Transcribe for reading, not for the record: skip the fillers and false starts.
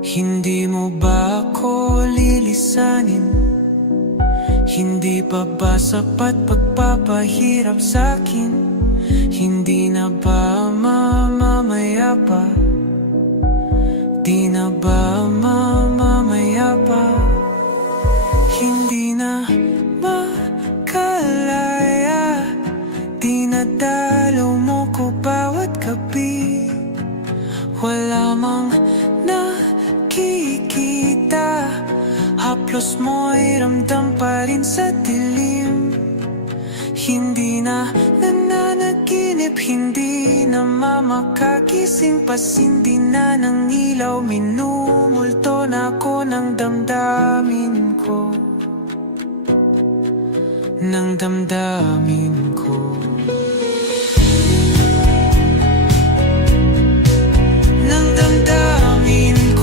Hindi mo ba ako lilisanin? Hindi pa ba sapat pagpapahirap sa'kin? Hindi na ba mamamaya pa? Di na ba mamamaya pa? Hindi na makalaya, dinadalaw mo ko bawat gabi. Wala mang nakikita, haplos mo'y ramdam pa rin sa dilim. Hindi na nananaginip, hindi na makakising, pasindi na ng ilaw, minumulto na ako ng damdamin ko, ng damdamin ko. Ng damdamin